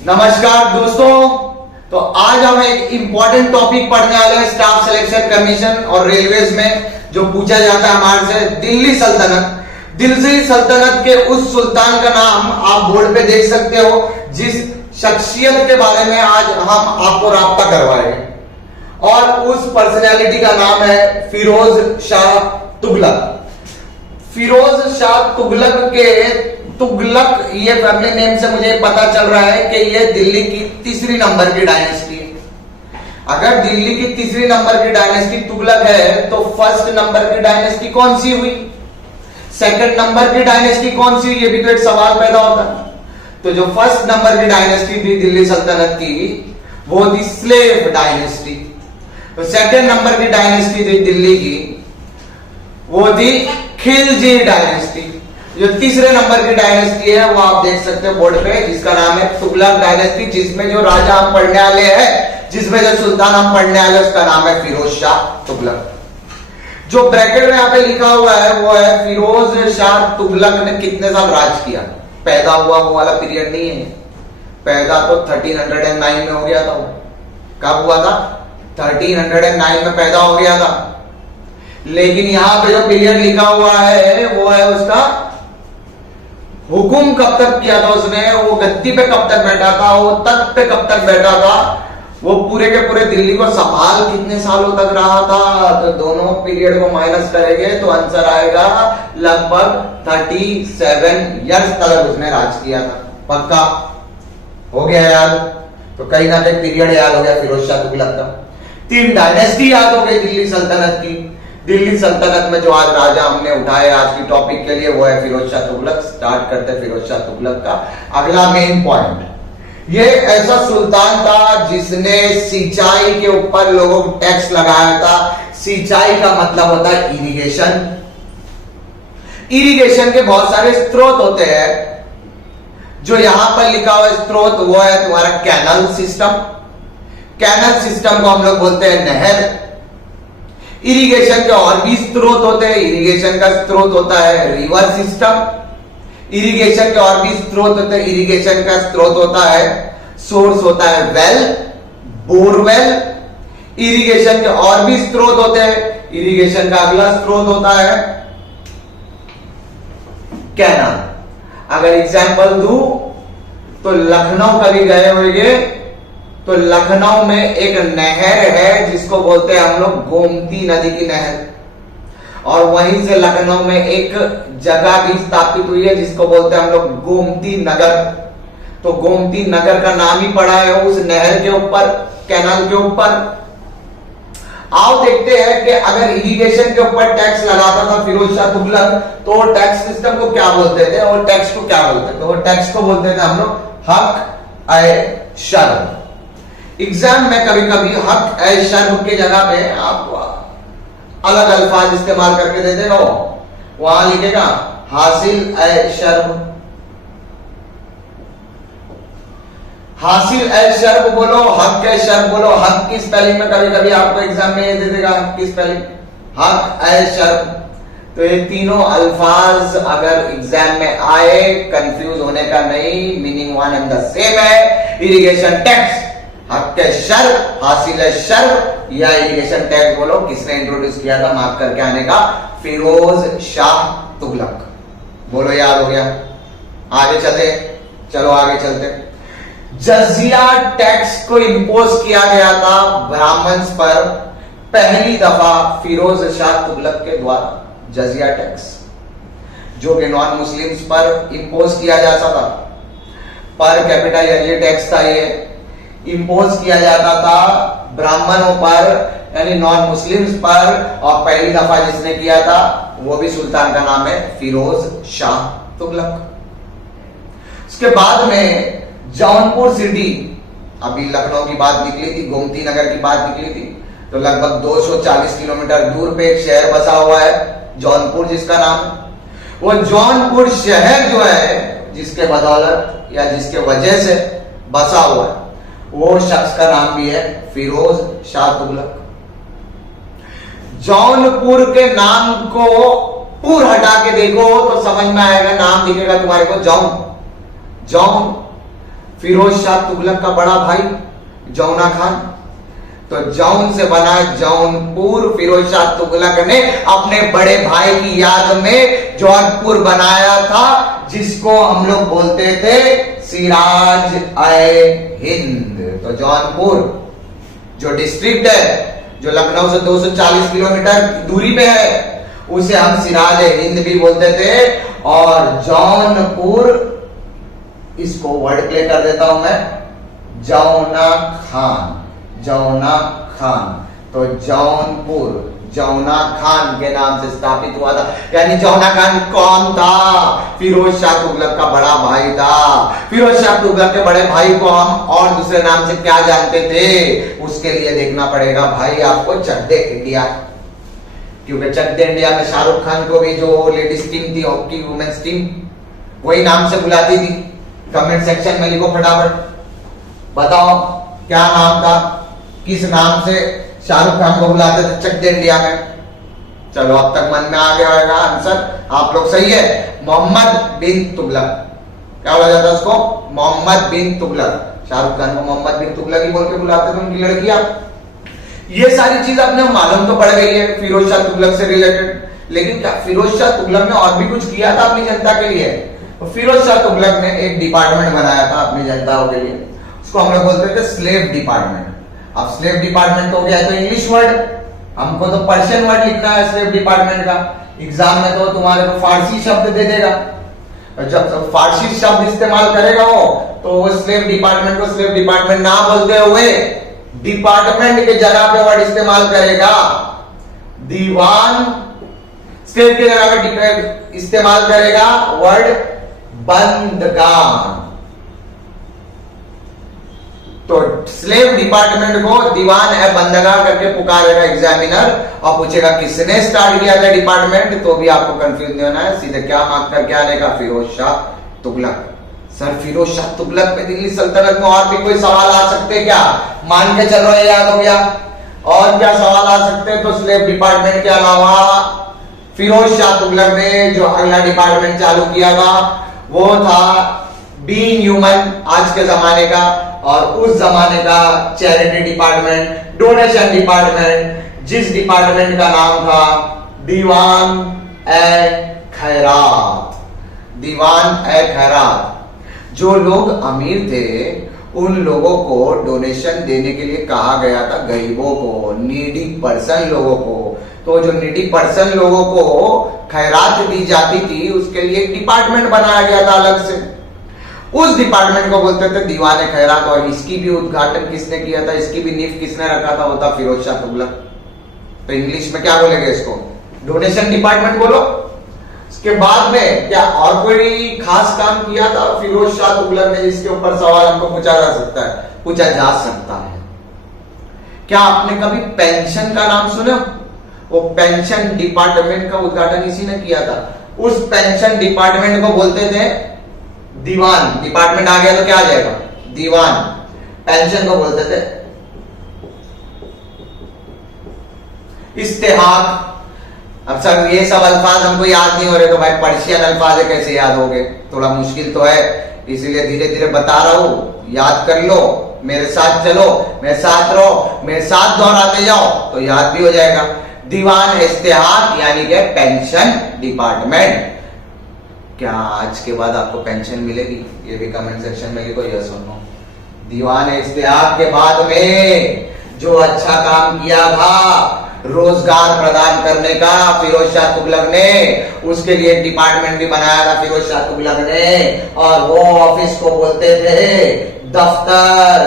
नमस्कार दोस्तों। तो आज हम एक इंपॉर्टेंट टॉपिक पढ़ने वाले हैं, स्टाफ सिलेक्शन कमीशन और रेलवेज में जो पूछा जाता है हमारे से, दिल्ली सल्तनत। दिल्ली सल्तनत के उस सुल्तान का नाम आप बोर्ड पे देख सकते हो, जिस शख्सियत के बारे में आज हम आपको राब्ता करवाएंगे, और उस पर्सनैलिटी का नाम है फिरोज शाह तुगलक। फिरोज शाह तुगलक के तुगलक ये फैमिली नेम से मुझे पता चल रहा है कि ये दिल्ली की तीसरी नंबर की डायनेस्टी है। अगर दिल्ली की तीसरी नंबर की डायनेस्टी तुगलक है तो फर्स्ट नंबर की डायनेस्टी कौन सी हुई, सेकंड नंबर की डायनेस्टी कौन सी हुई, ये भी तो एक सवाल पैदा होता है। तो जो फर्स्ट नंबर की डायनेस्टी थी दिल्ली सल्तनत की, वो थी स्लेव डायनेस्टी। तो सेकंड नंबर की डायनेस्टी थी दिल्ली की, वो थी खिलजी डायनेस्टी। जो तीसरे नंबर की डायनेस्टी है वो आप देख सकते हैं बोर्ड पे, जिसका नाम है तुगलक डायनेस्टी, जिसमें जो राजा हम पढ़ने वाले हैं, जिसमें जो सुल्तान हम पढ़ने वाले हैं, उसका नाम है फिरोज शाह तुगलक। जो ब्रैकेट में यहाँ पे लिखा हुआ है वो है फिरोज शाह तुगलक ने कितने साल राज किया। पैदा हुआ वो वाला पीरियड नहीं है, पैदा तो 1309 में हो गया था। कब हुआ था? 1309 में पैदा हो गया था। लेकिन यहां पे जो पीरियड लिखा हुआ है वो है उसका हुकुम कब तक किया था उसने, वो गद्दी पे कब तक बैठा था, वो तख्त पे कब तक बैठा था, वो पूरे के पूरे दिल्ली को संभाल कितने सालों तक रहा था। तो दोनों पीरियड को माइनस करेंगे तो आंसर आएगा लगभग 37 ईयर्स तक उसने राज किया था। पक्का हो गया याद? तो कहीं ना कहीं पीरियड याद हो गया फिरोज शाह तुगलक का। 3 डायनेस्टी याद हो गई दिल्ली सल्तनत की। दिल्ली सल्तनत में जो आज राजा हमने उठाए आज की टॉपिक के लिए वो है फिरोज शाह तुगलक। स्टार्ट करते हैं फिरोज शाह तुगलक का अगला मेन पॉइंट। ये ऐसा सुल्तान था जिसने सिंचाई के ऊपर लोगों को टैक्स लगाया था। सिंचाई का मतलब होता है इरिगेशन। इरिगेशन के बहुत सारे स्रोत होते हैं। जो यहां पर लिखा हुआ स्रोत वो है तुम्हारा कैनल सिस्टम। कैनल सिस्टम को हम लोग बोलते हैं नहर। इरिगेशन के और भी स्रोत होते हैं। इरिगेशन का स्रोत होता है रिवर सिस्टम। इरिगेशन के और भी स्रोत होते हैं। इरिगेशन का स्रोत होता है, सोर्स होता है वेल, बोरवेल। इरिगेशन के और भी स्रोत होते हैं। इरिगेशन का अगला स्रोत होता है कैनाल। अगर एग्जांपल दूं तो लखनऊ कभी गए होंगे तो लखनऊ में एक नहर है जिसको बोलते हैं हम लोग गोमती नदी की नहर, और वहीं से लखनऊ में एक जगह भी स्थापित हुई है जिसको बोलते हैं हम लोग गोमती नगर। तो गोमती नगर का नाम ही पड़ा है उस नहर के ऊपर, कैनाल के ऊपर। आओ देखते हैं कि अगर इरिगेशन के ऊपर टैक्स लगाता था फिरोज शाह तुगलक तो वो टैक्स सिस्टम को क्या बोलते थे, और टैक्स को क्या बोलते थे? वो टैक्स को बोलते थे हम लोग हक ए शर्म। एग्जाम में कभी कभी हक ए शर्म के जगह पे आप अलग अल्फाज इस्तेमाल करके दे देगा। वहां लिखेगा हासिल ए शर्म। हासिल ए शर्म बोलो, हक ए शर्म बोलो। हक की स्पेलिंग में कभी कभी आपको एग्जाम में ये दे देगा हक की स्पेलिंग, हक ए शर्म। तो ये तीनों अल्फाज अगर एग्जाम में आए, कंफ्यूज होने का नहीं, meaning one and the same है। इरिगेशन टैक्स हक के शर्म, हासिल शर्म, या इरिगेशन टैक्स बोलो। किसने इंट्रोड्यूस किया था? मार्क करके आने का फिरोज शाह तुगलक। बोलो याद हो गया? आगे चलते, चलो आगे चलते। जजिया टैक्स को इंपोज किया गया था ब्राह्मण्स पर पहली दफा फिरोज शाह तुगलक के द्वारा। जजिया टैक्स जो कि नॉन मुस्लिम्स पर इंपोज किया जाता था, पर कैपिटा ये टैक्स था, ये इंपोज किया जाता था ब्राह्मणों पर यानी नॉन मुस्लिम्स पर, और पहली दफा जिसने किया था वो भी सुल्तान का नाम है फिरोज शाह तुगलक। उसके बाद में जौनपुर सिटी, अभी लखनऊ की बात निकली थी, गोमती नगर की बात निकली थी, तो लगभग 240 किलोमीटर दूर पे एक शहर बसा हुआ है जौनपुर, जिसका नाम वो जौनपुर शहर जो है जिसके बदौलत या जिसके वजह से बसा हुआ है वो शख्स का नाम भी है फिरोज शाह तुगलक। जौनपुर के नाम को पुर हटा के देखो तो समझ में आएगा, नाम दिखेगा तुम्हारे को जौन। जौन फिरोज शाह तुगलक का बड़ा भाई जौना खान। तो जौन से बना जौनपुर। फिरोज शाह तुगलक ने अपने बड़े भाई की याद में जौनपुर बनाया था, जिसको हम लोग बोलते थे सिराज ए हिंद। तो जौनपुर जो डिस्ट्रिक्ट है, जो लखनऊ से 240 किलोमीटर दूरी पे है, उसे हम सिराज ए हिंद भी बोलते थे। और जौनपुर, इसको वर्ड प्ले कर देता हूं मैं, जौना खान। जौना खान, तो जौनपुर जौना खान के नाम से स्थापित हुआ था। यानी जौना खान कौन था? फिरोज शाह तुगलक का बड़ा भाई था। फिरोज शाह तुगलक के बड़े भाई को हम और दूसरे नाम से क्या जानते थे? उसके लिए देखना पड़ेगा भाई आपको चक दे इंडिया, क्योंकि चक दे इंडिया में शाहरुख खान को भी जो लेडीज टीम थी, हॉकी वुमेन्स टीम, वही नाम से बुलाती थी। कमेंट सेक्शन में लिखो फटाफट, बताओ क्या नाम था, किस नाम से शाहरुख खान को बुलाते थे चक दे इंडिया में? चलो अब तक मन में आ गया होगा आंसर, आप लोग सही है। मोहम्मद बिन तुगलक, क्या बोला जाता है उसको? मोहम्मद बिन तुगलक। शाहरुख खान को मोहम्मद बिन तुगलक ही बोल के बुलाते थे उनकी लड़कियां। ये सारी चीज अपने मालूम तो पड़ गई है फिरोज शाह तुगलक से रिलेटेड, लेकिन क्या फिरोज शाह तुगलक ने और भी कुछ किया था अपनी जनता के लिए? तो फिरोज शाह तुगलक ने एक डिपार्टमेंट बनाया था अपनी जनताओं के लिए, उसको हम लोग बोलते थे स्लेव डिपार्टमेंट। अब स्लेव डिपार्टमेंट तो क्या है? तो इंग्लिश वर्ड, हमको तो पर्शियन वर्ड लिखना है स्लेव डिपार्टमेंट का। एग्जाम में तो तुम्हारे को फारसी शब्द दे देगा, जब फारसी शब्द इस्तेमाल करेगा वो, तो वो स्लेव डिपार्टमेंट को स्लेव डिपार्टमेंट ना बोलते हुए डिपार्टमेंट के जगह पे वर्ड इस्तेमाल करेगा दीवान। स्लेव के जगह पे इस्तेमाल करेगा वर्ड बंदगान। तो स्लेव डिपार्टमेंट को दीवान है बंदगाह करके पुकारेगा एग्जामिनर और पूछेगा किसने स्टार्ट किया था डिपार्टमेंट, तो भी आपको कंफ्यूज नहीं होना है, सीधे क्या मार्क करके आने का? फिरोज शाह तुगलक। सर फिरोज शाह तुगलक पे दिल्ली सल्तनत में और भी कोई सवाल आ सकते क्या? मान के चलो ये याद हो गया। और क्या सवाल आ सकते हैं? तो स्लेव डिपार्टमेंट के अलावा फिरोज शाह तुगलक ने जो अगला डिपार्टमेंट चालू किया था वो था बीइंग ह्यूमन, आज के जमाने का, और उस जमाने का चैरिटी डिपार्टमेंट, डोनेशन डिपार्टमेंट, जिस डिपार्टमेंट का नाम था दीवान ए खैरात। दीवान ए खैरात। जो लोग अमीर थे उन लोगों को डोनेशन देने के लिए कहा गया था, गरीबों को, नीडी पर्सन लोगों को। तो जो नीडी पर्सन लोगों को खैरात दी जाती थी उसके लिए एक डिपार्टमेंट बनाया गया था अलग से, उस डिपार्टमेंट को बोलते थे दीवान खैरात। और इसकी भी उद्घाटन किसने किया था, इसकी भी नींव किसने रखा था? वो था फिरोज शाह तुगलक। तो इंग्लिश में क्या बोलेंगे इसको? डोनेशन डिपार्टमेंट बोलो। इसके बाद में क्या और कोई खास काम किया था फिरोज शाह तुगलक ने जिसके ऊपर सवाल हमको पूछा जा सकता है, पूछा जा सकता है? क्या आपने कभी पेंशन का नाम सुना? वो पेंशन डिपार्टमेंट का उद्घाटन इसी ने किया था। उस पेंशन डिपार्टमेंट को बोलते थे दीवान। डिपार्टमेंट आ गया तो क्या आ जाएगा? दीवान। पेंशन को बोलते थे इस्तेहाक। अब सर ये सब अल्फाज हमको याद नहीं हो रहे, तो भाई पर्शियन अल्फाज है, कैसे याद हो गए? थोड़ा मुश्किल तो है, इसीलिए धीरे धीरे बता रहा हूं, याद कर लो, मेरे साथ चलो, मेरे साथ रहो, मेरे साथ दोहराते जाओ तो याद भी हो जाएगा। दीवान इस्तेहाक यानी कि पेंशन डिपार्टमेंट। क्या आज के बाद आपको पेंशन मिलेगी? ये भी कमेंट सेक्शन में लिखो, यस और नो। दीवान इस्तेहाक के बाद में जो अच्छा काम किया था रोजगार प्रदान करने का फिरोज शाह तुगलक ने, उसके लिए एक डिपार्टमेंट भी बनाया था फिरोज शाह तुगलक ने, और वो ऑफिस को बोलते थे दफ्तर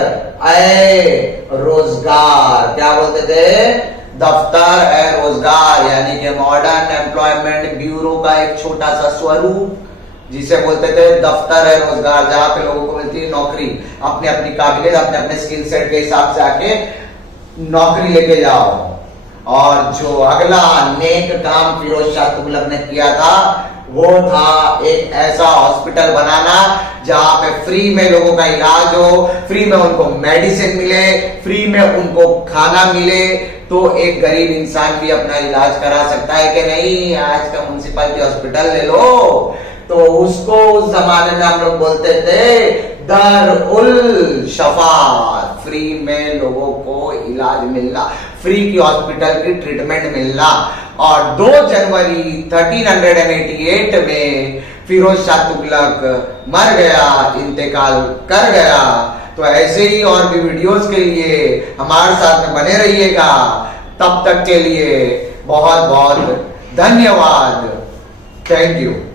ए रोजगार। क्या बोलते थे? दफ्तर ए रोजगार, यानी कि मॉडर्न एम्प्लॉयमेंट ब्यूरो का एक छोटा सा स्वरूप, जिसे बोलते थे दफ्तर है रोजगार, जहां पे लोगों को मिलती है नौकरी, अपने अपनी काबिलियत, अपने अपने स्किल सेट के हिसाब से आके नौकरी लेके जाओ। और जो अगला नेक काम फिरोज शाह तुगलक ने किया था वो था एक ऐसा हॉस्पिटल बनाना जहां पे फ्री में लोगों का इलाज हो, फ्री में उनको मेडिसिन मिले, फ्री में उनको खाना मिले, तो एक गरीब इंसान भी अपना इलाज करा सकता है कि नहीं। आज का म्युनिसिपैलिटी हॉस्पिटल ले लो, तो उसको उस जमाने में हम लोग बोलते थे दर उल शफात, फ्री में लोगों को इलाज मिलना, फ्री की हॉस्पिटल की ट्रीटमेंट मिलना। और 2 जनवरी 1388 में फिरोज शाह तुगलक मर गया, इंतकाल कर गया। तो ऐसे ही और भी वीडियोस के लिए हमारे साथ में बने रहिएगा। तब तक के लिए बहुत बहुत धन्यवाद। Thank you.